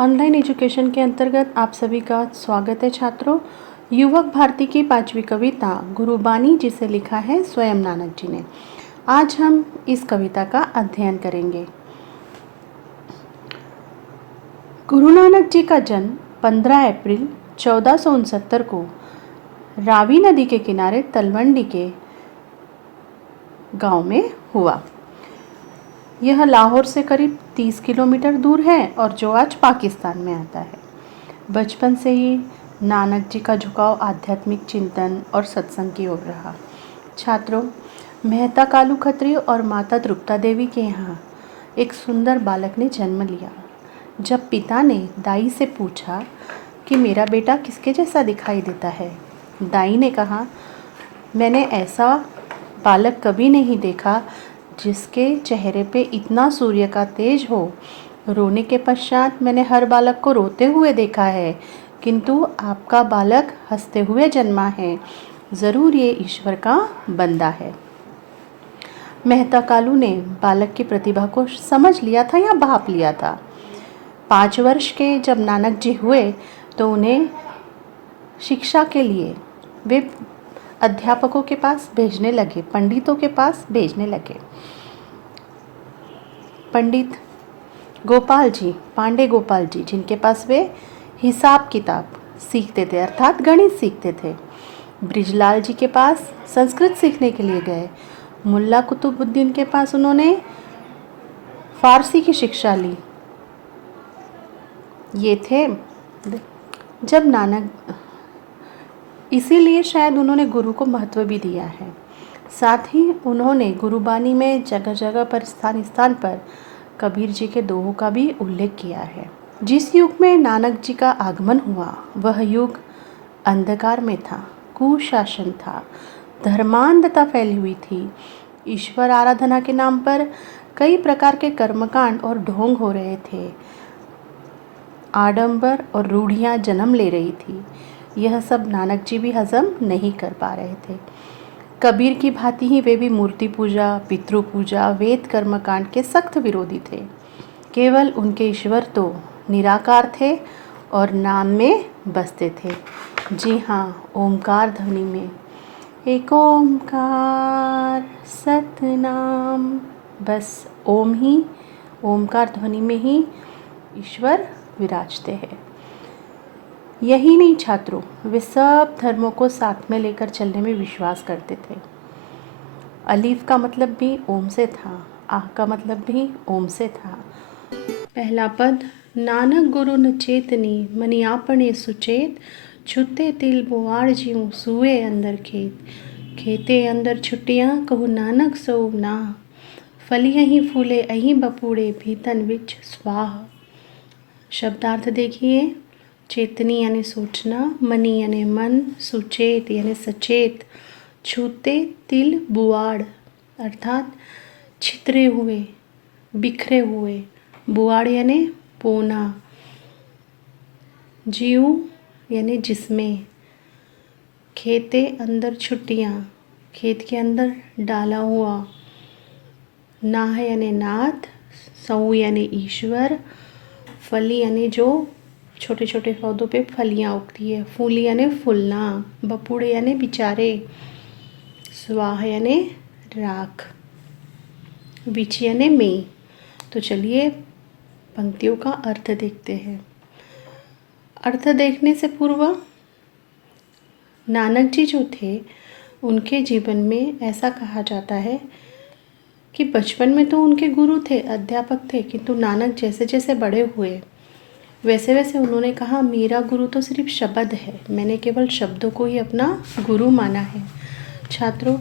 Online education के अंतर्गत आप सभी का स्वागत है छात्रों। युवक भारती की 5वीं कविता गुरुबानी, जिसे लिखा है स्वयं नानक जी ने। आज हम इस कविता का अध्ययन करेंगे। गुरु नानक जी का जन्म 15 अप्रैल 1469 को रावी नदी के किनारे तलवंडी के गांव में हुआ। यह लाहौर से करीब 30 किलोमीटर दूर है और जो आज पाकिस्तान में आता है। बचपन से ही नानक जी का झुकाव आध्यात्मिक चिंतन और सत्संग की ओर रहा। छात्रों, मेहता कालू खत्री और माता द्रुपदा देवी के यहाँ एक सुंदर बालक ने जन्म लिया। जब पिता ने दाई से पूछा कि मेरा बेटा किसके जैसा दिखाई देता है, दाई ने कहा, मैंने ऐसा बालक कभी नहीं देखा जिसके चेहरे पे इतना सूर्य का तेज हो। रोने के पश्चात मैंने हर बालक को रोते हुए देखा है, किंतु आपका बालक हंसते हुए जन्मा है। ज़रूर ये ईश्वर का बंदा है। मेहता कालू ने बालक की प्रतिभा को समझ लिया था या भाप लिया था। 5 वर्ष के जब नानक जी हुए तो उन्हें शिक्षा के लिए वे अध्यापकों के पास भेजने लगे, पंडितों के पास भेजने लगे। पंडित गोपाल जी, पांडे गोपाल जी, जिनके पास वे हिसाब किताब सीखते थे, अर्थात गणित सीखते थे। ब्रिजलाल जी के पास संस्कृत सीखने के लिए गए। मुल्ला कुतुबुद्दीन के पास उन्होंने फारसी की शिक्षा ली। ये थे जब नानक, इसीलिए शायद उन्होंने गुरु को महत्व भी दिया है। साथ ही उन्होंने गुरुबानी में जगह जगह पर, स्थान स्थान पर कबीर जी के दोहों का भी उल्लेख किया है। जिस युग में नानक जी का आगमन हुआ वह युग अंधकार में था, कुशासन था, धर्मांधता फैली हुई थी। ईश्वर आराधना के नाम पर कई प्रकार के कर्मकांड और ढोंग हो रहे थे। आडंबर और रूढ़ियाँ जन्म ले रही थी। यह सब नानक जी भी हजम नहीं कर पा रहे थे। कबीर की भांति ही वे भी मूर्ति पूजा, पितृ पूजा, वेद कर्मकांड के सख्त विरोधी थे। केवल उनके ईश्वर तो निराकार थे और नाम में बसते थे। जी हाँ, ओमकार ध्वनि में, एक ओमकार सतनाम, बस ओम ही, ओमकार ध्वनि में ही ईश्वर विराजते हैं। यही नहीं छात्रों, वे सब धर्मों को साथ में लेकर चलने में विश्वास करते थे। अलीफ का मतलब भी ओम से था, आह का मतलब भी ओम से था। पहला पद, नानक गुरु न चेतनी, मनि आपने सुचेत, छुते तिल बुआड़ जीव सुए अंदर खेत, खेते अंदर छुट्टियाँ कहु नानक सो ना, फली अहीं फूले अहीं बपूड़े, भीतन विच स्वाहा। शब्दार्थ देखिए। चेतनी यानी सोचना, मनी यानी मन, सुचेत यानी सचेत, छूते तिल बुआड़ अर्थात छितरे हुए, बिखरे हुए, बुआड़ यानी पोना, जीव यानी जिसमें, खेते अंदर छुट्टियाँ, खेत के अंदर डाला हुआ, नाह यानी नाथ, सऊ यानी ईश्वर, फली यानी जो छोटे छोटे पौधों पे फलियाँ उगती है, फूली यानी फूलना, बपूड़े यानी बिचारे, स्वाह यानी राख, विच यानी में। तो चलिए पंक्तियों का अर्थ देखते हैं। अर्थ देखने से पूर्व नानक जी जो थे, उनके जीवन में ऐसा कहा जाता है कि बचपन में तो उनके गुरु थे, अध्यापक थे, किंतु नानक जैसे जैसे बड़े हुए वैसे वैसे उन्होंने कहा, मेरा गुरु तो सिर्फ शब्द है, मैंने केवल शब्दों को ही अपना गुरु माना है। छात्रों,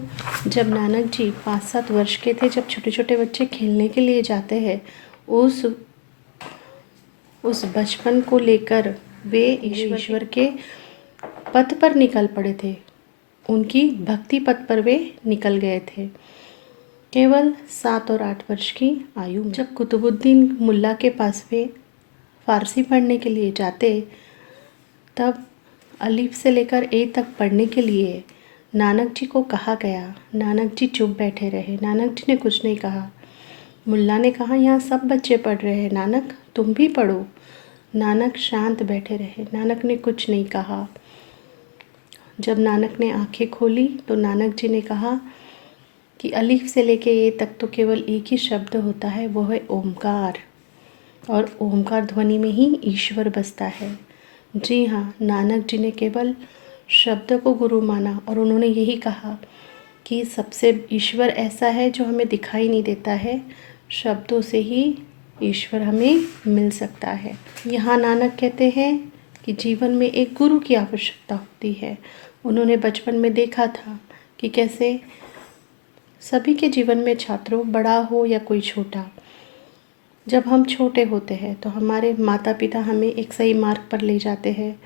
जब नानक जी 5-7 वर्ष के थे, जब छोटे छोटे बच्चे खेलने के लिए जाते हैं, उस बचपन को लेकर वे ईश्वर के पथ पर निकल पड़े थे, उनकी भक्ति पथ पर वे निकल गए थे, केवल 7 और 8 वर्ष की आयु में। जब कुतुबुद्दीन मुल्ला के पास वे फारसी पढ़ने के लिए जाते, तब अलीफ से लेकर ए तक पढ़ने के लिए नानक जी को कहा गया। नानक जी चुप बैठे रहे, नानक जी ने कुछ नहीं कहा। मुल्ला ने कहा, यहाँ सब बच्चे पढ़ रहे हैं, नानक तुम भी पढ़ो। नानक शांत बैठे रहे। नानक ने कुछ नहीं कहा। जब नानक ने आंखें खोली तो नानक जी ने कहा कि अलिफ से लेके ये तक तो केवल एक ही शब्द होता है, वो है ओमकार, और ओमकार ध्वनि में ही ईश्वर बसता है। जी हाँ, नानक जी ने केवल शब्द को गुरु माना और उन्होंने यही कहा कि सबसे ईश्वर ऐसा है जो हमें दिखाई नहीं देता है, शब्दों से ही ईश्वर हमें मिल सकता है। यहाँ नानक कहते हैं कि जीवन में एक गुरु की आवश्यकता होती है। उन्होंने बचपन में देखा था कि कैसे सभी के जीवन में, छात्रों, बड़ा हो या कोई छोटा, जब हम छोटे होते हैं तो हमारे माता पिता हमें एक सही मार्ग पर ले जाते हैं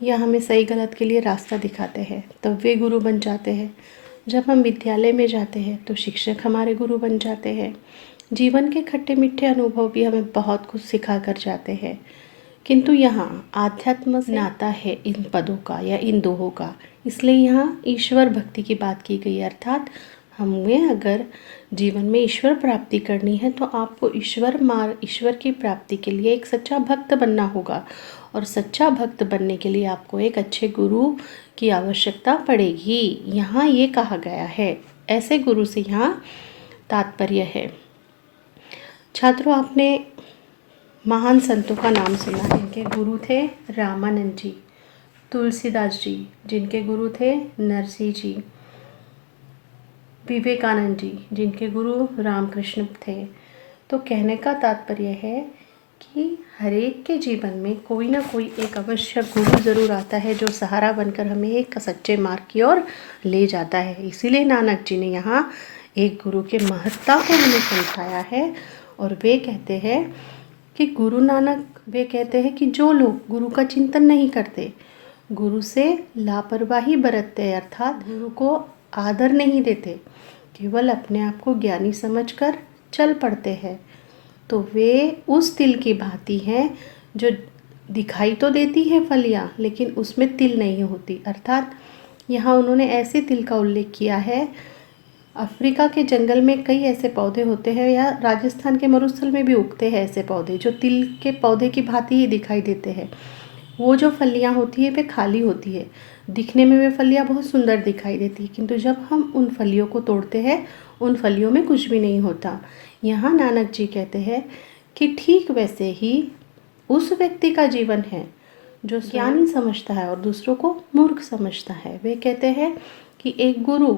या हमें सही गलत के लिए रास्ता दिखाते हैं, तब वे गुरु बन जाते हैं। जब हम विद्यालय में जाते हैं तो शिक्षक हमारे गुरु बन जाते हैं। जीवन के खट्टे मीठे अनुभव भी हमें बहुत कुछ सिखा कर जाते हैं। किंतु यहाँ आध्यात्म से नाता है इन पदों का या इन दोहों का, इसलिए यहाँ ईश्वर भक्ति की बात की गई। अर्थात हमें अगर जीवन में ईश्वर प्राप्ति करनी है तो आपको ईश्वर की प्राप्ति के लिए एक सच्चा भक्त बनना होगा, और सच्चा भक्त बनने के लिए आपको एक अच्छे गुरु की आवश्यकता पड़ेगी। यहाँ ये कहा गया है, ऐसे गुरु से यहाँ तात्पर्य है। छात्रों, आपने महान संतों का नाम सुना। इनके गुरु थे रामानंद जी, तुलसीदास जी, जिनके गुरु थे नरसिंह जी, विवेकानंद जी, जिनके गुरु रामकृष्ण थे। तो कहने का तात्पर्य है कि हर एक के जीवन में कोई ना कोई एक अवश्य गुरु ज़रूर आता है जो सहारा बनकर हमें एक सच्चे मार्ग की ओर ले जाता है। इसीलिए नानक जी ने यहाँ एक गुरु के महत्ता को हमें समझाया है, और वे कहते हैं कि गुरु नानक, वे कहते हैं कि जो लोग गुरु का चिंतन नहीं करते, गुरु से लापरवाही बरतते, अर्थात गुरु को आदर नहीं देते, केवल अपने आप को ज्ञानी समझकर चल पड़ते हैं, तो वे उस तिल की भांति हैं जो दिखाई तो देती है फलियाँ, लेकिन उसमें तिल नहीं होती। अर्थात यहाँ उन्होंने ऐसे तिल का उल्लेख किया है। अफ्रीका के जंगल में कई ऐसे पौधे होते हैं, या राजस्थान के मरुस्थल में भी उगते हैं ऐसे पौधे जो तिल के पौधे की भांति ही दिखाई देते हैं। वो जो फलियाँ होती है वे खाली होती है, दिखने में वे फलियाँ बहुत सुंदर दिखाई देती है, किंतु जब हम उन फलियों को तोड़ते हैं उन फलियों में कुछ भी नहीं होता। यहाँ नानक जी कहते हैं कि ठीक वैसे ही उस व्यक्ति का जीवन है जो ज्ञानी समझता है और दूसरों को मूर्ख समझता है। वे कहते हैं कि एक गुरु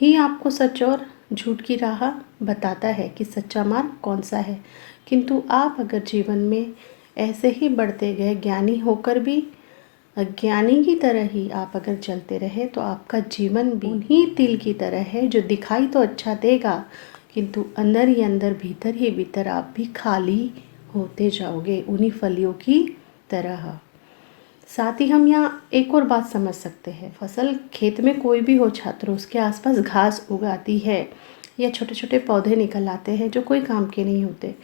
ही आपको सच और झूठ की राह बताता है कि सच्चा मार्ग कौन सा है, किंतु आप अगर जीवन में ऐसे ही बढ़ते गए, ज्ञानी होकर भी अज्ञानी की तरह ही आप अगर चलते रहे, तो आपका जीवन भी उन्हीं तिल की तरह है जो दिखाई तो अच्छा देगा, किंतु अंदर ही अंदर, भीतर ही भीतर आप भी खाली होते जाओगे, उन्हीं फलियों की तरह। साथ ही हम यहाँ एक और बात समझ सकते हैं। फसल खेत में कोई भी हो छात्रों, उसके आसपास घास उगाती है या छोटे छोटे पौधे निकल आते हैं जो कोई काम के नहीं होते,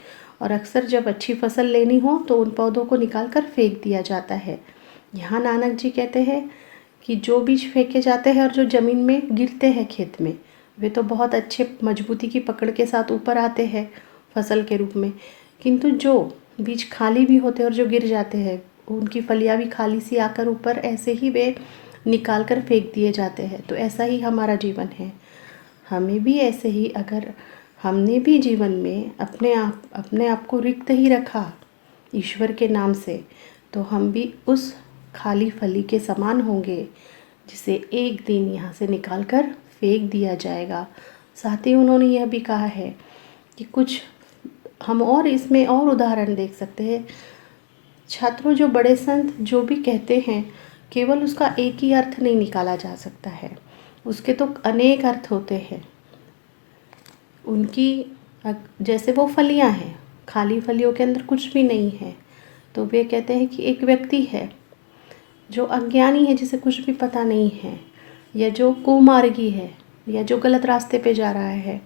और अक्सर जब अच्छी फसल लेनी हो तो उन पौधों को निकाल कर फेंक दिया जाता है। यहाँ नानक जी कहते हैं कि जो बीज फेंके जाते हैं और जो ज़मीन में गिरते हैं खेत में, वे तो बहुत अच्छे मजबूती की पकड़ के साथ ऊपर आते हैं फसल के रूप में, किंतु जो बीज खाली भी होते हैं और जो गिर जाते हैं, उनकी फलियाँ भी खाली सी आकर ऊपर ऐसे ही वे निकाल कर फेंक दिए जाते हैं। तो ऐसा ही हमारा जीवन है। हमें भी ऐसे ही, अगर हमने भी जीवन में अपने आप को रिक्त ही रखा ईश्वर के नाम से, तो हम भी उस खाली फली के समान होंगे जिसे एक दिन यहाँ से निकाल कर फेंक दिया जाएगा। साथ ही उन्होंने यह भी कहा है कि कुछ हम और इसमें और उदाहरण देख सकते हैं। छात्रों, जो बड़े संत जो भी कहते हैं, केवल उसका एक ही अर्थ नहीं निकाला जा सकता है, उसके तो अनेक अर्थ होते हैं। उनकी जैसे वो फलियां हैं, खाली फलियों के अंदर कुछ भी नहीं है, तो वे कहते हैं कि एक व्यक्ति है जो अज्ञानी है, जिसे कुछ भी पता नहीं है, या जो कुमार्गी है, या जो गलत रास्ते पे जा रहा है।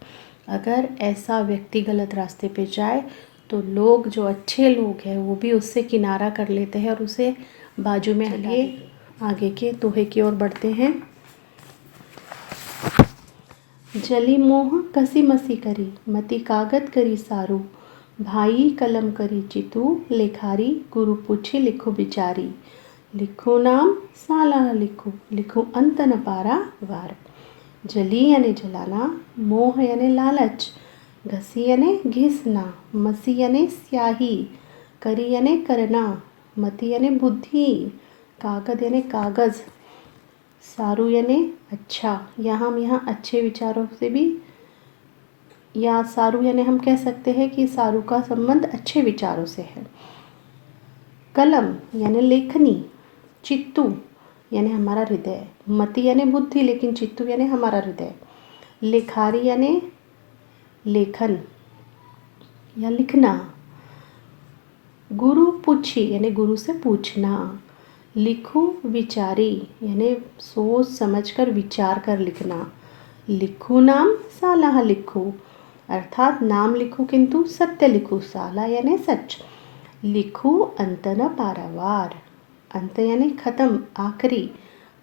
अगर ऐसा व्यक्ति गलत रास्ते पे जाए तो लोग, जो अच्छे लोग हैं, वो भी उससे किनारा कर लेते हैं और उसे बाजू में हटाए आगे के दोहे की ओर बढ़ते हैं। जली मोह कसी मसी करी, मति कागद करी सारू, भाई कलम करी चितू लेखारी, गुरु पूछी लिखो बिचारी। लिखो नाम साला लिखो, लिखो अंत न पारा वार। जली यानी जलाना, मोह यानी लालच, घसी यानी घिसना, मसी यानी स्याही, करी यानी करना, मति यानी बुद्धि, कागज यानी कागज़, सारू यानी अच्छा। यहाँ अच्छे विचारों से भी, या सारू यानी हम कह सकते हैं कि सारू का संबंध अच्छे विचारों से है। कलम यानी लेखनी, चित्तू यानी हमारा हृदय, मति यानी बुद्धि लेकिन चित्तू यानी हमारा हृदय, लेखारी यानी लेखन या लिखना, गुरु पूछी यानी गुरु से पूछना, लिखो विचारी यानी सोच समझकर विचार कर लिखना, लिखो नाम साला लिखो अर्थात नाम लिखो किंतु सत्य लिखो, साला यानी सच, लिखो अंत न पारावार, अंत यानी खत्म आखिरी,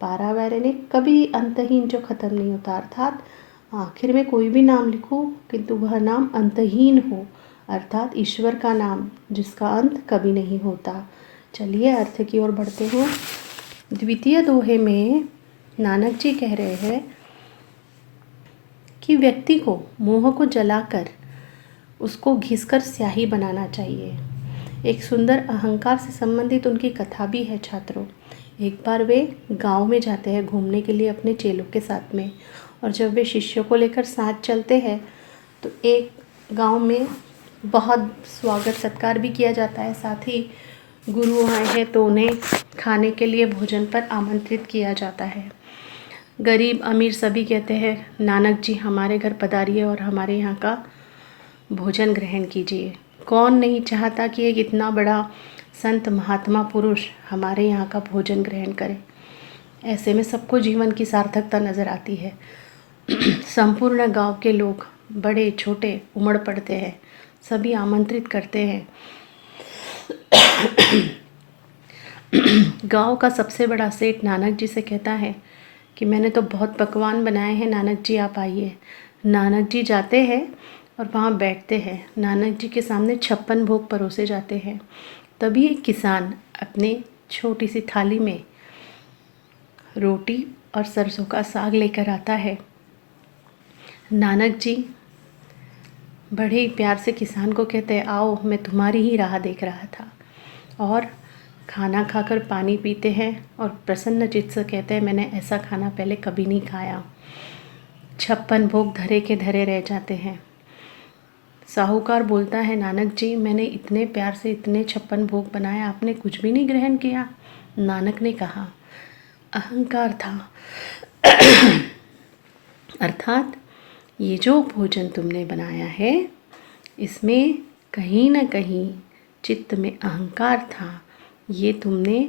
पारावार यानी कभी अंतहीन जो खत्म नहीं होता, अर्थात आखिर में कोई भी नाम लिखो किंतु वह नाम अंतहीन हो, अर्थात ईश्वर का नाम जिसका अंत कभी नहीं होता। चलिए अर्थ की ओर बढ़ते हैं। द्वितीय दोहे में नानक जी कह रहे हैं कि व्यक्ति को मोह को जलाकर उसको घिसकर स्याही बनाना चाहिए। एक सुंदर अहंकार से संबंधित उनकी कथा भी है छात्रों। एक बार वे गांव में जाते हैं घूमने के लिए अपने चेलों के साथ में, और जब वे शिष्यों को लेकर साथ चलते हैं तो एक गांव में बहुत स्वागत सत्कार भी किया जाता है, साथ ही गुरु आए हैं तो उन्हें खाने के लिए भोजन पर आमंत्रित किया जाता है। गरीब अमीर सभी कहते हैं नानक जी हमारे घर पधारिए और हमारे यहाँ का भोजन ग्रहण कीजिए। कौन नहीं चाहता कि एक इतना बड़ा संत महात्मा पुरुष हमारे यहाँ का भोजन ग्रहण करे। ऐसे में सबको जीवन की सार्थकता नज़र आती है। संपूर्ण गांव के लोग बड़े छोटे उमड़ पड़ते हैं, सभी आमंत्रित करते हैं। गांव का सबसे बड़ा सेठ नानक जी से कहता है कि मैंने तो बहुत पकवान बनाए हैं, नानक जी आप आइए। नानक जी जाते हैं और वहाँ बैठते हैं। नानक जी के सामने 56 भोग परोसे जाते हैं। तभी एक किसान अपने छोटी सी थाली में रोटी और सरसों का साग लेकर आता है। नानक जी बड़े ही प्यार से किसान को कहते हैं आओ, मैं तुम्हारी ही राह देख रहा था, और खाना खाकर पानी पीते हैं और प्रसन्न चित्त से कहते हैं मैंने ऐसा खाना पहले कभी नहीं खाया। 56 भोग धरे के धरे रह जाते हैं। साहूकार बोलता है नानक जी मैंने इतने प्यार से इतने 56 भोग बनाए, आपने कुछ भी नहीं ग्रहण किया। नानक ने कहा अहंकार था। अर्थात ये जो भोजन तुमने बनाया है इसमें कहीं ना कहीं चित्त में अहंकार था। ये तुमने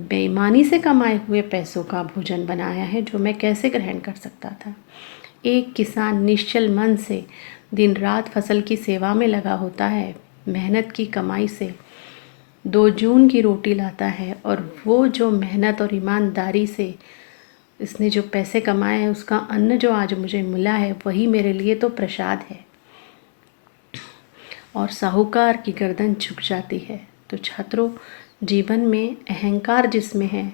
बेईमानी से कमाए हुए पैसों का भोजन बनाया है जो मैं कैसे ग्रहण कर सकता था। एक किसान निश्चल मन से दिन रात फसल की सेवा में लगा होता है, मेहनत की कमाई से 2 जून की रोटी लाता है, और वो जो मेहनत और ईमानदारी से इसने जो पैसे कमाए हैं उसका अन्न जो आज मुझे मिला है वही मेरे लिए तो प्रसाद है। और साहूकार की गर्दन झुक जाती है। तो छात्रों, जीवन में अहंकार जिसमें है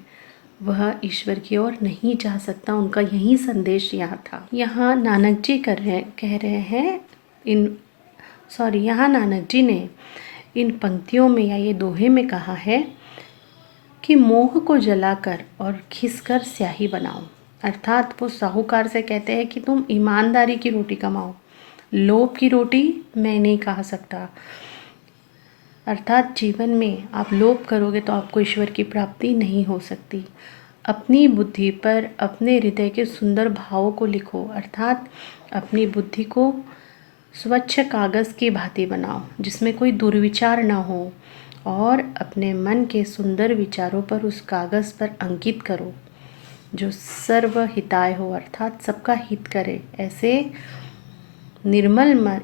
वह ईश्वर की ओर नहीं जा सकता। उनका यही संदेश यहाँ था। यहाँ नानक जी कह रहे हैं यहाँ नानक जी ने इन पंक्तियों में या ये दोहे में कहा है कि मोह को जलाकर और घिसकर स्याही बनाओ। अर्थात वो साहूकार से कहते हैं कि तुम ईमानदारी की रोटी कमाओ, लोभ की रोटी मैं नहीं खा सकता। अर्थात जीवन में आप लोभ करोगे तो आपको ईश्वर की प्राप्ति नहीं हो सकती। अपनी बुद्धि पर अपने हृदय के सुंदर भावों को लिखो, अर्थात अपनी बुद्धि को स्वच्छ कागज़ की भांति बनाओ जिसमें कोई दुर्विचार ना हो, और अपने मन के सुंदर विचारों पर उस कागज़ पर अंकित करो जो सर्व हिताय हो, अर्थात सबका हित करे।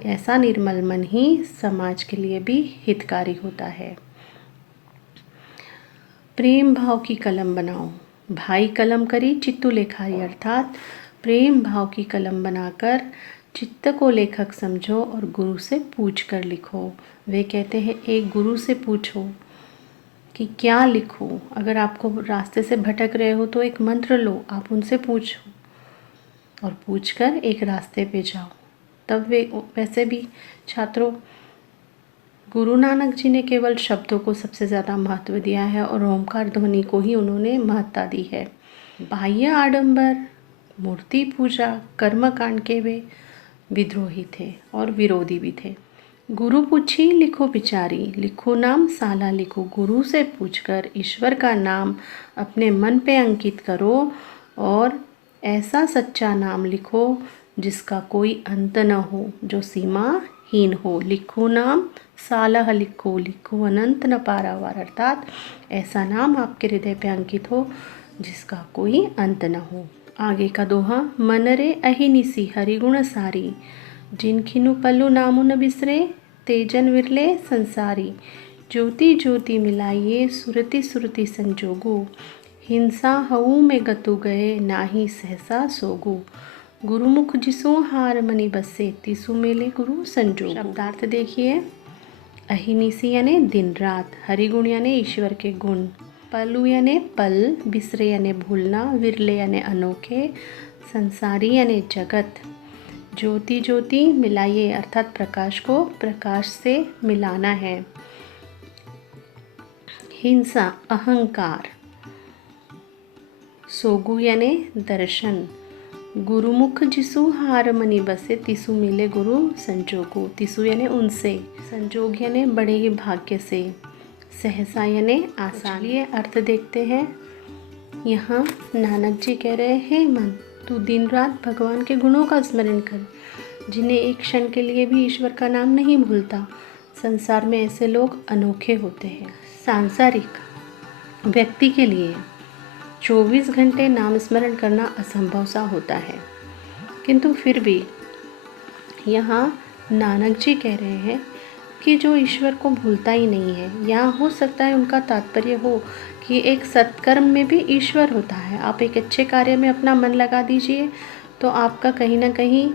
ऐसा निर्मल मन ही समाज के लिए भी हितकारी होता है। प्रेम भाव की कलम बनाओ, भाई कलम करी चित्तू लेखारी, अर्थात प्रेम भाव की कलम बनाकर चित्त को लेखक समझो और गुरु से पूछ कर लिखो। वे कहते हैं एक गुरु से पूछो कि क्या लिखूं। अगर आपको रास्ते से भटक रहे हो तो एक मंत्र लो, आप उनसे पूछो और पूछकर एक रास्ते पे जाओ। तब वैसे भी छात्रों, गुरु नानक जी ने केवल शब्दों को सबसे ज़्यादा महत्व दिया है और ओंकार ध्वनि को ही उन्होंने महत्ता दी है। बाह्य आडंबर, मूर्ति पूजा, कर्मकांड के वे विद्रोही थे और विरोधी भी थे। गुरु पूछी लिखो बिचारी, लिखो नाम साला लिखो। गुरु से पूछकर ईश्वर का नाम अपने मन पे अंकित करो और ऐसा सच्चा नाम लिखो जिसका कोई अंत न हो, जो सीमाहीन हो। लिखो नाम सालह लिखो, लिखो अनंत न पारावार, अर्थात ऐसा नाम आपके हृदय पे अंकित हो जिसका कोई अंत न हो। आगे का दोहा, मन रे अहिनिसी हरिगुण सारी, जिनखिनु पल्लु नामु न बिसरे, तेजन विरले संसारी। ज्योति ज्योति मिलाइए सुरति सुरति संजोगो, हिंसा हऊ में गतु गए नाही सहसा सोगो। गुरुमुख जिसो हार मनि बसे, तिसु मेले गुरु संजोगो। शब्दार्थ देखिए, अहिनिसी यानी दिन रात, हरिगुण यानी ईश्वर के गुण, पल्लु यानी पल, बिसरे यानी भूलना, विरले यानी अनोखे, संसारी यानी जगत। ज्योति ज्योति मिलाइए अर्थात प्रकाश को प्रकाश से मिलाना है। हिंसा अहंकार, सोगु यानी दर्शन। गुरुमुख जिसु हार मनि बसे, तिसु मिले गुरु संजोगो। तिसु यानी उनसे, संजोग यानी बड़े ही भाग्य से, सहसा यानी आसान। ये अर्थ देखते हैं। यहाँ नानक जी कह रहे हैं मन, तू दिन रात भगवान के गुणों का स्मरण कर, जिन्हें एक क्षण के लिए भी ईश्वर का नाम नहीं भूलता। संसार में ऐसे लोग अनोखे होते हैं। सांसारिक व्यक्ति के लिए 24 घंटे नाम स्मरण करना असंभव सा होता है, किंतु फिर भी यहाँ नानक जी कह रहे हैं कि जो ईश्वर को भूलता ही नहीं है, या हो सकता है उनका तात्पर्य हो कि एक सत्कर्म में भी ईश्वर होता है। आप एक अच्छे कार्य में अपना मन लगा दीजिए तो आपका कहीं ना कहीं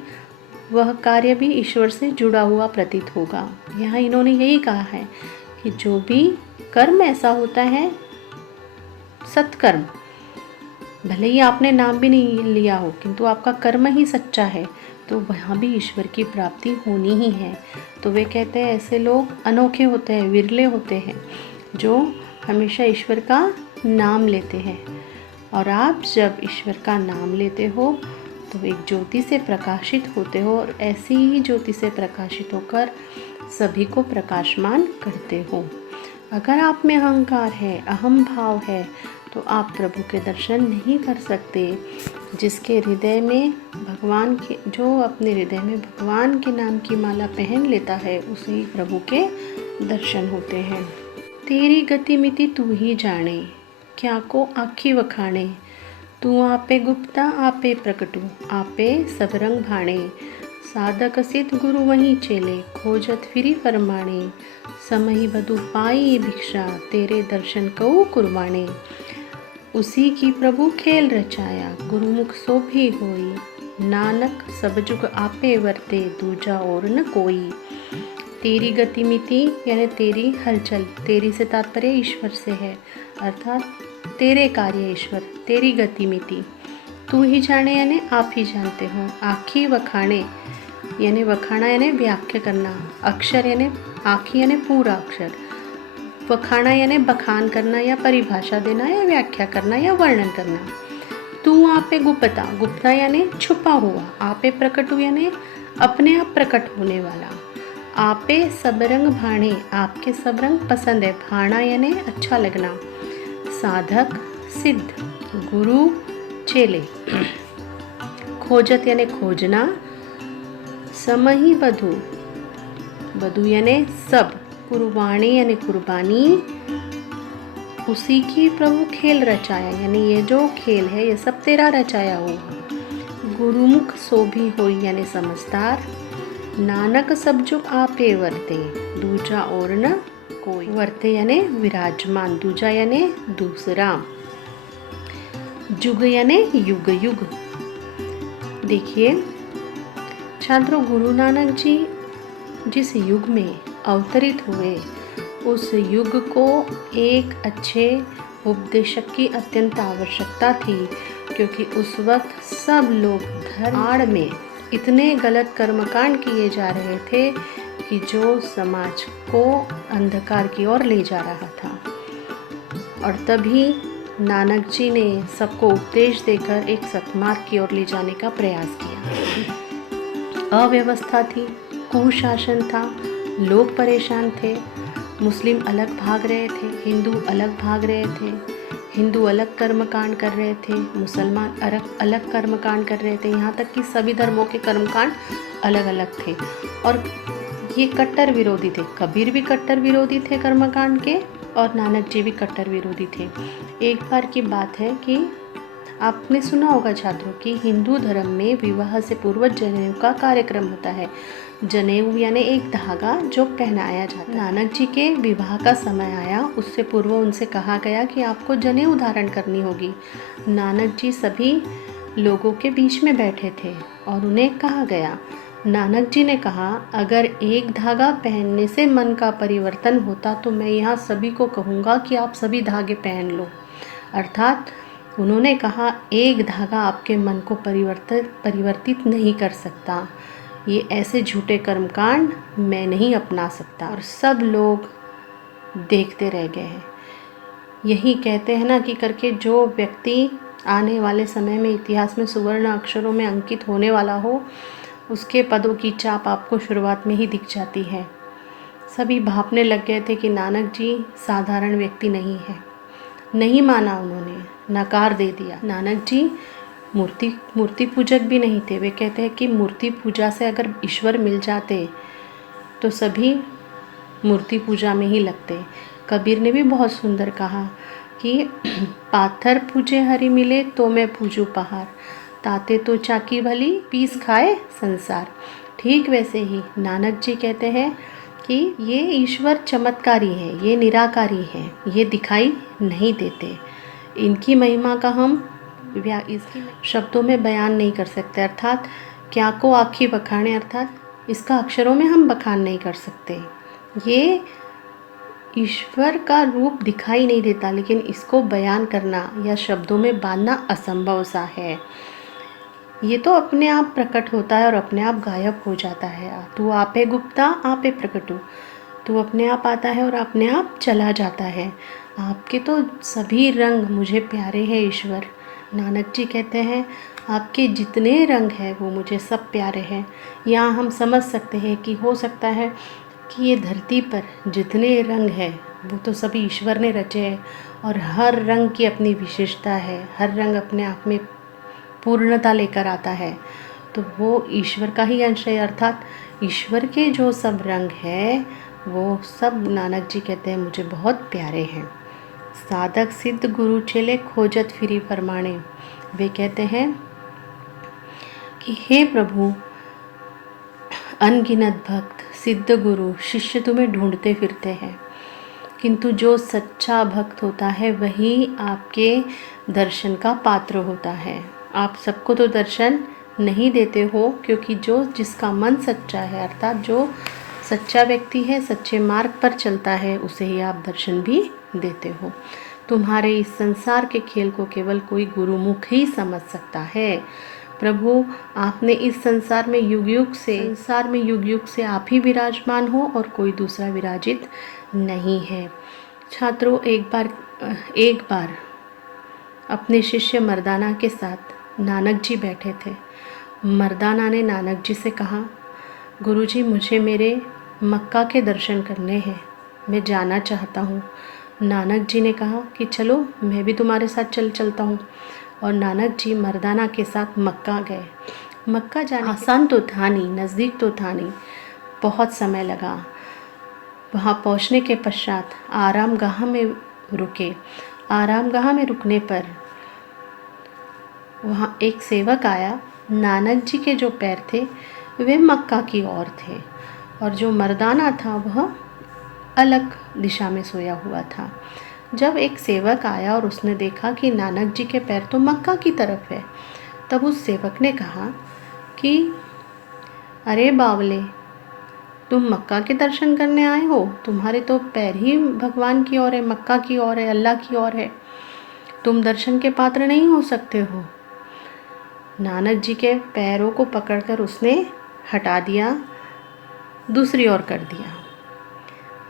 वह कार्य भी ईश्वर से जुड़ा हुआ प्रतीत होगा। यहाँ इन्होंने यही कहा है कि जो भी कर्म ऐसा होता है, सत्कर्म, भले ही आपने नाम भी नहीं लिया हो किंतु आपका कर्म ही सच्चा है, तो वहाँ भी ईश्वर की प्राप्ति होनी ही है। तो वे कहते हैं ऐसे लोग अनोखे होते हैं, विरले होते हैं, जो हमेशा ईश्वर का नाम लेते हैं। और आप जब ईश्वर का नाम लेते हो तो एक ज्योति से प्रकाशित होते हो और ऐसी ही ज्योति से प्रकाशित होकर सभी को प्रकाशमान करते हो। अगर आप में अहंकार है, अहम भाव है, तो आप प्रभु के दर्शन नहीं कर सकते। जिसके हृदय में भगवान के, जो अपने हृदय में भगवान के नाम की माला पहन लेता है, उसी प्रभु के दर्शन होते हैं। तेरी गतिमिति तू ही जाने, क्या को आखी वखाणे, तू आपे गुप्ता आपे प्रकटू, आपे सब रंग भाणे। साधक सिद्ध गुरु वहीं चेले, खोजत फिरी फरमाणे। समहि बधु पाई भिक्षा, तेरे दर्शन कऊ कुर्बाणे। उसी की प्रभु खेल रचाया, गुरुमुख सो भी होई। नानक सब जुग आपे वर्ते, दूजा और न कोई। तेरी गतिमिति यानी तेरी हलचल, तेरी से तात्पर्य ईश्वर से है, अर्थात तेरे कार्य ईश्वर, तेरी गतिमिति तू ही जाने यानी आप ही जानते हो। आखी वखाणे यानी वखाणा यानी व्याख्या करना, अक्षर यानी आखी यानी पूरा अक्षर, वखाणा यानी बखान करना या परिभाषा देना या व्याख्या करना या वर्णन करना। तू आपे गुप्ता, गुप्ता यानी छुपा हुआ, आपे प्रकटू यानी अपने आप प्रकट होने वाला। आपे सब रंग भाणे, आपके सब रंग पसंद है, भाणा यानी अच्छा लगना। साधक सिद्ध, गुरु चेले, खोजत यानी खोजना। समहि बधु, बधु यानी सब, कुर्बानी यानी कुर्बानी। उसी की प्रभु खेल रचाया यानी ये जो खेल है ये सब तेरा रचाया हुआ। गुरुमुख सो भी होई यानी समझदार। नानक सब जुग आपे वर्ते, दूजा और न कोई। वर्ते यानी विराजमान, दूजा यानी दूसरा, जुग यानी युग युग। देखिए छात्रों, गुरु नानक जी जिस युग में अवतरित हुए, उस युग को एक अच्छे उपदेशक की अत्यंत आवश्यकता थी, क्योंकि उस वक्त सब लोग धर्म आड़ में इतने गलत कर्मकांड किए जा रहे थे कि जो समाज को अंधकार की ओर ले जा रहा था। और तभी नानक जी ने सबको उपदेश देकर एक सत्मार्ग की ओर ले जाने का प्रयास किया। अव्यवस्था थी, कुशासन था, लोग परेशान थे, मुस्लिम अलग भाग रहे थे, हिंदू अलग भाग रहे थे, हिंदू अलग कर्मकांड कर रहे थे, मुसलमान अलग कर्मकांड कर रहे थे, यहाँ तक कि सभी धर्मों के कर्मकांड अलग अलग थे। और ये कट्टर विरोधी थे। कबीर भी कट्टर विरोधी थे कर्मकांड के, और नानक जी भी कट्टर विरोधी थे। एक बार की बात है कि आपने सुना होगा छात्रों कि हिंदू धर्म में विवाह से पूर्व जनेऊ का कार्यक्रम होता है। जनेऊ यानी एक धागा जो पहनाया जाता है। नानक जी के विवाह का समय आया, उससे पूर्व उनसे कहा गया कि आपको जनेऊ धारण करनी होगी। नानक जी सभी लोगों के बीच में बैठे थे और उन्हें कहा गया, नानक जी ने कहा, अगर एक धागा पहनने से मन का परिवर्तन होता तो मैं यहाँ सभी को कहूँगा कि आप सभी धागे पहन लो। अर्थात उन्होंने कहा, एक धागा आपके मन को परिवर्तित नहीं कर सकता। ये ऐसे झूठे कर्मकांड मैं नहीं अपना सकता। और सब लोग देखते रह गए हैं। यही कहते हैं ना कि करके जो व्यक्ति आने वाले समय में इतिहास में सुवर्ण अक्षरों में अंकित होने वाला हो, उसके पदों की चाप आपको शुरुआत में ही दिख जाती है। सभी भापने लग गए थे कि नानक जी साधारण व्यक्ति नहीं है। नहीं माना उन्होंने, नकार दे दिया। नानक जी मूर्ति पूजक भी नहीं थे। वे कहते हैं कि मूर्ति पूजा से अगर ईश्वर मिल जाते तो सभी मूर्ति पूजा में ही लगते। कबीर ने भी बहुत सुंदर कहा कि पाथर पूजे हरि मिले तो मैं पूजू पहाड़, ताते तो चाकी भली पीस खाए संसार। ठीक वैसे ही नानक जी कहते हैं कि ये ईश्वर चमत्कारी है, ये निराकारी है, ये दिखाई नहीं देते। इनकी महिमा का हम इसकी शब्दों में बयान नहीं कर सकते। अर्थात क्या को आँखी बखाने, अर्थात इसका अक्षरों में हम बखान नहीं कर सकते। ये ईश्वर का रूप दिखाई नहीं देता, लेकिन इसको बयान करना या शब्दों में बांधना असंभव सा है। ये तो अपने आप प्रकट होता है और अपने आप गायब हो जाता है। तू आपे गुप्ता आपे प्रकटू, तू अपने आप आता है और अपने आप चला जाता है। आपके तो सभी रंग मुझे प्यारे हैं ईश्वर। नानक जी कहते हैं, आपके जितने रंग हैं वो मुझे सब प्यारे हैं। यहाँ हम समझ सकते हैं कि हो सकता है कि ये धरती पर जितने रंग हैं वो तो सभी ईश्वर ने रचे हैं, और हर रंग की अपनी विशेषता है, हर रंग अपने आप में पूर्णता लेकर आता है, तो वो ईश्वर का ही अंश है। अर्थात ईश्वर के जो सब रंग हैं वो सब नानक जी कहते हैं मुझे बहुत प्यारे हैं। साधक सिद्ध गुरु चेले खोजत फिरी फरमाने। वे कहते हैं कि हे प्रभु, अनगिनत भक्त, सिद्ध गुरु, शिष्य तुम्हें ढूंढते फिरते हैं, किंतु जो सच्चा भक्त होता है वही आपके दर्शन का पात्र होता है। आप सबको तो दर्शन नहीं देते हो, क्योंकि जो जिसका मन सच्चा है, अर्थात जो सच्चा व्यक्ति है, सच्चे मार्ग पर चलता है, उसे ही आप दर्शन भी देते हो। तुम्हारे इस संसार के खेल को केवल कोई गुरुमुख ही समझ सकता है। प्रभु, आपने इस संसार में युग युग से आप ही विराजमान हो और कोई दूसरा विराजित नहीं है। छात्रों, एक बार अपने शिष्य मर्दाना के साथ नानक जी बैठे थे। मर्दाना ने नानक जी से कहा, गुरुजी, मुझे मेरे मक्का के दर्शन करने हैं, मैं जाना चाहता हूँ। नानक जी ने कहा कि चलो, मैं भी तुम्हारे साथ चलता हूँ। और नानक जी मर्दाना के साथ मक्का गए। मक्का जाना आसान तो था नहीं, नज़दीक तो था नहीं, बहुत समय लगा। वहाँ पहुँचने के पश्चात आरामगाह में रुके। आरामगाह में रुकने पर वहाँ एक सेवक आया। नानक जी के जो पैर थे वे मक्का की ओर थे, और जो मर्दाना था वह अलग दिशा में सोया हुआ था। जब एक सेवक आया और उसने देखा कि नानक जी के पैर तो मक्का की तरफ है, तब उस सेवक ने कहा कि अरे बावले, तुम मक्का के दर्शन करने आए हो? तुम्हारे तो पैर ही भगवान की ओर है, मक्का की ओर है, अल्लाह की ओर है। तुम दर्शन के पात्र नहीं हो सकते हो। नानक जी के पैरों को पकड़कर उसने हटा दिया, दूसरी ओर कर दिया।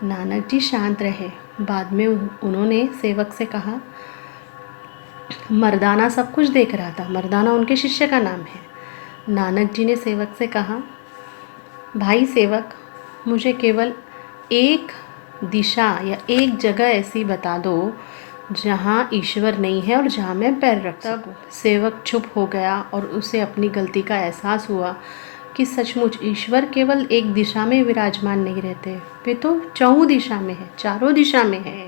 नानक जी शांत रहे। बाद में उन्होंने सेवक से कहा, मर्दाना सब कुछ देख रहा था। मर्दाना उनके शिष्य का नाम है। नानक जी ने सेवक से कहा, भाई सेवक, मुझे केवल एक दिशा या एक जगह ऐसी बता दो जहाँ ईश्वर नहीं है और जहाँ मैं पैर रख सकूं। सेवक चुप हो गया और उसे अपनी गलती का एहसास हुआ कि सचमुच ईश्वर केवल एक दिशा में विराजमान नहीं रहते, वे तो चौं दिशा में है, चारों दिशा में है।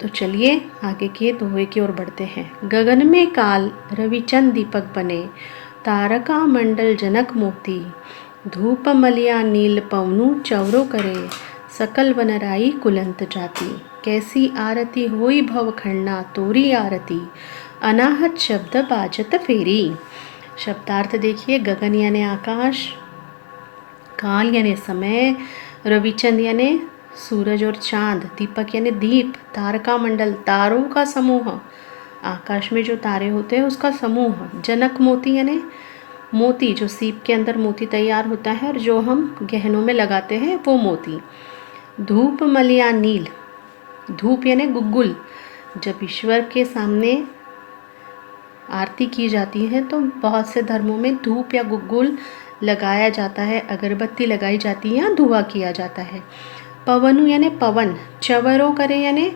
तो चलिए आगे के दोहे की ओर बढ़ते हैं। गगन में काल रविचंद दीपक बने, तारका मंडल जनक मोती, धूप मलिया नील पवनु चवरो करे, सकल वनराई कुलंत जाति, कैसी आरती होई भव खंडना तोरी आरती, अनाहत शब्द बाजत फेरी। शब्दार्थ देखिए, गगन यानी आकाश, काल यानी समय, रविचंद यानी सूरज और चांद, दीपक यानी दीप, तारका मंडल तारों का समूह, आकाश में जो तारे होते हैं उसका समूह, जनक मोती यानी मोती, जो सीप के अंदर मोती तैयार होता है और जो हम गहनों में लगाते हैं वो मोती, धूप मलिया नील, धूप यानी गुग्गुल, जब ईश्वर के सामने आरती की जाती है तो बहुत से धर्मों में धूप या गुग्गुल लगाया जाता है, अगरबत्ती लगाई जाती है या धुआं किया जाता है। पवनु यानी पवन, चवरो करे यानी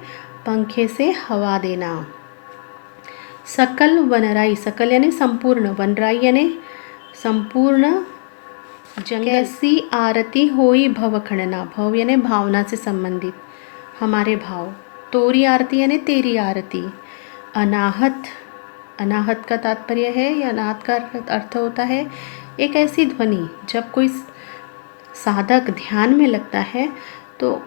पंखे से हवा देना। सकल वनराई, सकल यानी संपूर्ण, वनराई यानी संपूर्ण जंगल। कैसी आरती होई भव खंडना, भव यानी भावना से संबंधित, हमारे भाव। तोरी आरती यानी तेरी आरती। अनाहत, अनाहत का तात्पर्य है या अनाहत का अर्थ होता है एक ऐसी ध्वनि, जब कोई साधक ध्यान में लगता है तो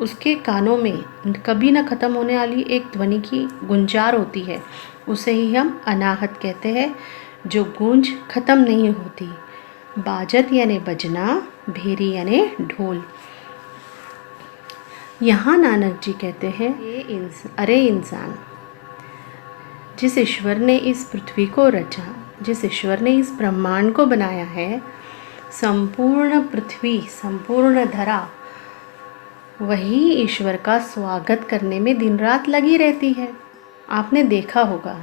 उसके कानों में कभी न ख़त्म होने वाली एक ध्वनि की गुंजार होती है, उसे ही हम अनाहत कहते हैं, जो गूंज ख़त्म नहीं होती। बाजत यानी बजना, भेरी यानी ढोल। यहाँ नानक जी कहते हैं, अरे इंसान, जिस ईश्वर ने इस पृथ्वी को रचा, जिस ईश्वर ने इस ब्रह्मांड को बनाया है, संपूर्ण पृथ्वी, संपूर्ण धरा, वही ईश्वर का स्वागत करने में दिन रात लगी रहती है। आपने देखा होगा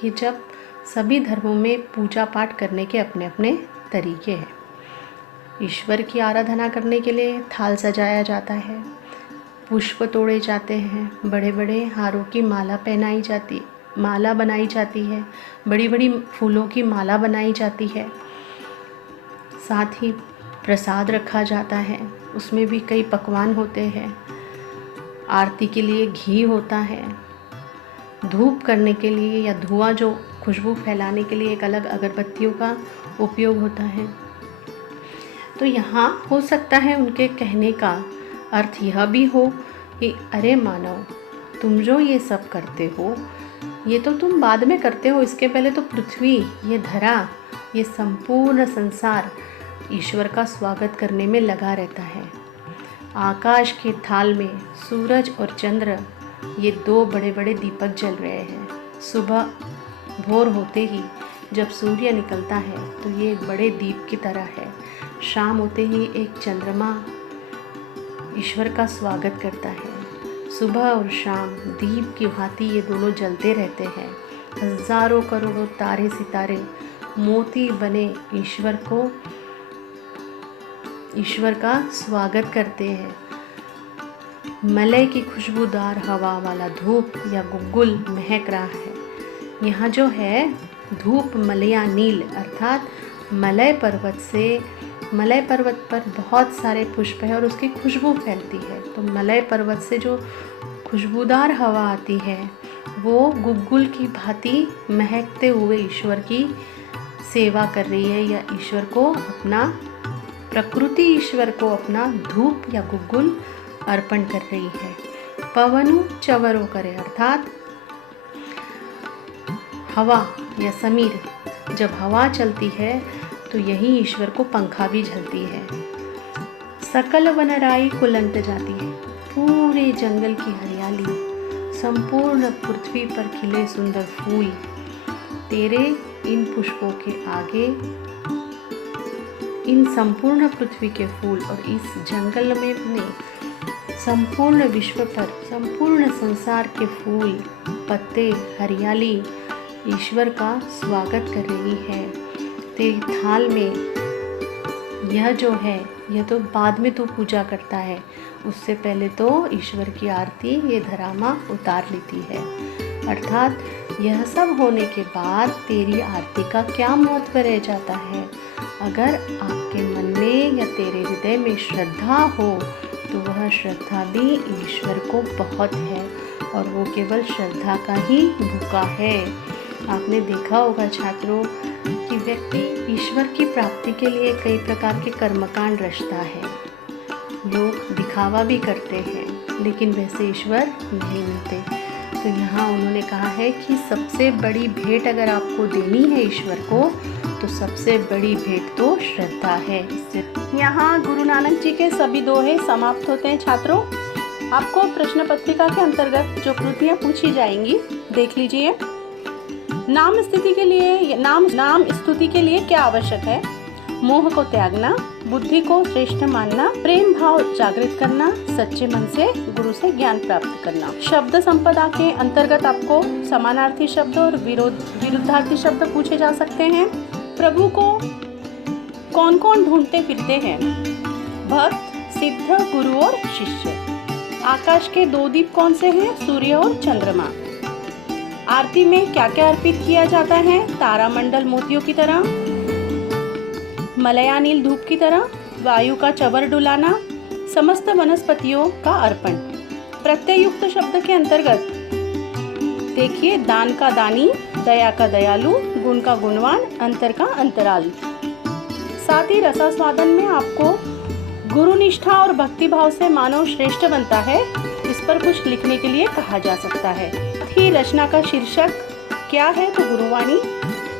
कि जब सभी धर्मों में पूजा पाठ करने के अपने अपने तरीके हैं। ईश्वर की आराधना करने के लिए थाल सजाया जाता है, पुष्प तोड़े जाते हैं, बड़े बड़े हारों की माला पहनाई जाती, माला बनाई जाती है, बड़ी बड़ी फूलों की माला बनाई जाती है, साथ ही प्रसाद रखा जाता है, उसमें भी कई पकवान होते हैं। आरती के लिए घी होता है, धूप करने के लिए या धुआं जो खुशबू फैलाने के लिए एक अलग अगरबत्तियों का उपयोग होता है। तो यहाँ हो सकता है उनके कहने का अर्थ यह भी हो कि अरे मानव, तुम जो ये सब करते हो ये तो तुम बाद में करते हो, इसके पहले तो पृथ्वी, ये धरा, ये संपूर्ण संसार ईश्वर का स्वागत करने में लगा रहता है। आकाश के थाल में सूरज और चंद्र, ये दो बड़े बड़े दीपक जल रहे हैं। सुबह भोर होते ही जब सूर्य निकलता है तो ये एक बड़े दीप की तरह है। शाम होते ही एक चंद्रमा ईश्वर का स्वागत करता है। सुबह और शाम दीप की भांति ये दोनों जलते रहते हैं। हजारों करोड़ों तारे सितारे मोती बने ईश्वर का स्वागत करते हैं। मलय की खुशबूदार हवा वाला धूप या गुग्गुल महक रहा है। यहाँ जो है धूप मलया नील, अर्थात मलय पर्वत पर बहुत सारे पुष्प है और उसकी खुशबू फैलती है। तो मलय पर्वत से जो खुशबूदार हवा आती है वो गुग्गुल की भांति महकते हुए ईश्वर की सेवा कर रही है, या ईश्वर को अपना, प्रकृति ईश्वर को अपना धूप या गुग्गुल अर्पण कर रही है। पवनु चवरो करे, अर्थात हवा या समीर जब हवा चलती है तो यही ईश्वर को पंखा भी झलती है। सकल वनराई कुलंत जाती है, पूरे जंगल की हरियाली, संपूर्ण पृथ्वी पर खिले सुंदर फूल, तेरे इन पुष्पों के आगे इन संपूर्ण पृथ्वी के फूल और इस जंगल में संपूर्ण विश्व पर संपूर्ण संसार के फूल पत्ते हरियाली ईश्वर का स्वागत कर रही है। तेरी थाल में यह जो है यह तो बाद में तू पूजा करता है, उससे पहले तो ईश्वर की आरती ये धरामा उतार लेती है। अर्थात यह सब होने के बाद तेरी आरती का क्या महत्व रह जाता है। अगर आपके मन में या तेरे हृदय में श्रद्धा हो तो वह श्रद्धा भी ईश्वर को बहुत है और वो केवल श्रद्धा का ही भूखा है। आपने देखा होगा छात्रों कि व्यक्ति ईश्वर की प्राप्ति के लिए कई प्रकार के कर्मकांड रचता है। लोग दिखावा भी करते हैं लेकिन वैसे ईश्वर नहीं मिलते। तो यहाँ उन्होंने कहा है कि सबसे बड़ी भेंट अगर आपको देनी है ईश्वर को तो सबसे बड़ी भेंट तो श्रद्धा है। यहाँ गुरु नानक जी के सभी दोहे समाप्त होते हैं। छात्रों, आपको प्रश्न पत्रिका के अंतर्गत जो कृतियाँ पूछी जाएंगी देख लीजिए। नाम स्तुति के लिए क्या आवश्यक है? मोह को त्यागना, बुद्धि को श्रेष्ठ मानना, प्रेम भाव जागृत करना, सच्चे मन से गुरु से ज्ञान प्राप्त करना। शब्द संपदा के अंतर्गत आपको समानार्थी शब्द और विरुद्धार्थी शब्द पूछे जा सकते हैं। प्रभु को कौन कौन ढूंढते फिरते हैं? भक्त, सिद्ध, गुरु और शिष्य। आकाश के दो दीप कौन से हैं? सूर्य और चंद्रमा। आरती में क्या क्या अर्पित किया जाता है? तारामंडल मोतियों की तरह, मलयानील धूप की तरह, वायु का चवर डुलाना, समस्त वनस्पतियों का अर्पण। प्रत्ययुक्त शब्द के अंतर्गत देखिए दान का दानी, दया का दयालु, गुण का गुणवान, अंतर का अंतराल। साथ ही रसास्वादन में आपको गुरु निष्ठा और भक्ति भाव से मानव श्रेष्ठ बनता है, इस पर कुछ लिखने के लिए कहा जा सकता है। ही रचना का शीर्षक क्या है? तो गुरुवाणी।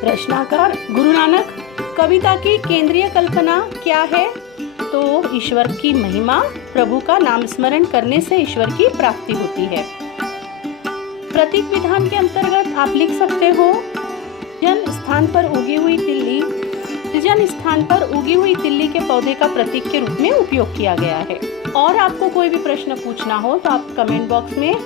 रचनाकार गुरु नानक। कविता की केंद्रीय कल्पना क्या है? तो ईश्वर की महिमा, प्रभु का नाम स्मरण करने से ईश्वर की प्राप्ति होती है। प्रतीक विधान के अंतर्गत आप लिख सकते हो जन स्थान पर उगी हुई तिल्ली के पौधे का प्रतीक के रूप में उपयोग किया गया है। और आपको कोई भी प्रश्न पूछना हो तो आप कमेंट बॉक्स में